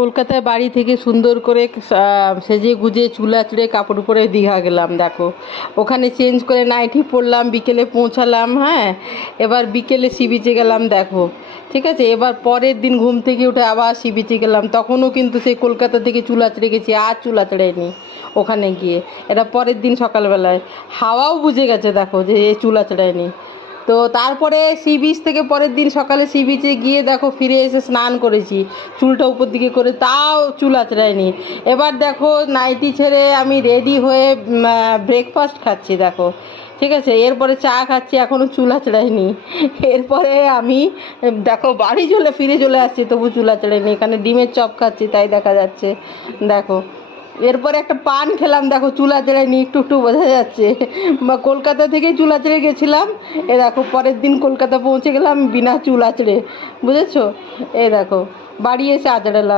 কলকাতায় বাড়ি থেকে সুন্দর করে সেজে গুজে চুল আঁচড়ে কাপড় পরে দীঘা গেলাম। দেখো ওখানে চেঞ্জ করে নাইটি পরলাম, বিকেলে পৌঁছালাম। হ্যাঁ, এবার বিকেলে সি বিচে গেলাম। দেখো ঠিক আছে, এবার পরের দিন ঘুম থেকে উঠে আবার সি বিচে গেলাম। তখনও কিন্তু সেই কলকাতা থেকে চুল আঁচড়ে গেছি, আর চুল আঁচড়াইনি ওখানে গিয়ে। এটা পরের দিন সকালবেলায় হাওয়াও বুঝে গেছে দেখো যে এ চুল আঁচড়ায়নি। তো তারপরে সি বিচ থেকে পরের দিন সকালে সি বিচে গিয়ে দেখো ফিরে এসে স্নান করেছি চুলটা উপর দিকে করে, তাও চুল আঁচড়ায়নি। এবার দেখো নাইটি ছেড়ে আমি রেডি হয়ে ব্রেকফাস্ট খাচ্ছি। দেখো ঠিক আছে, এরপরে চা খাচ্ছি, এখনও চুল আঁচড়ায়নি। এরপরে আমি দেখো বাড়ি ফিরে চলে আসছি, তবু চুল আঁচড়ায়নি। এখানে ডিমের চপ খাচ্ছি, তাই দেখা যাচ্ছে। দেখো এরপরে একটা পান খেলাম, দেখো চুল আঁচড়ায়নি, একটু একটু বোঝা যাচ্ছে। বা কলকাতা থেকেই চুল আঁচড়ে গেছিলাম, এ দেখো পরের দিন কলকাতা পৌঁছে গেলাম বিনা চুল আঁচড়ে, বুঝেছো? এই দেখো বাড়ি এসে আঁচড়ালাম।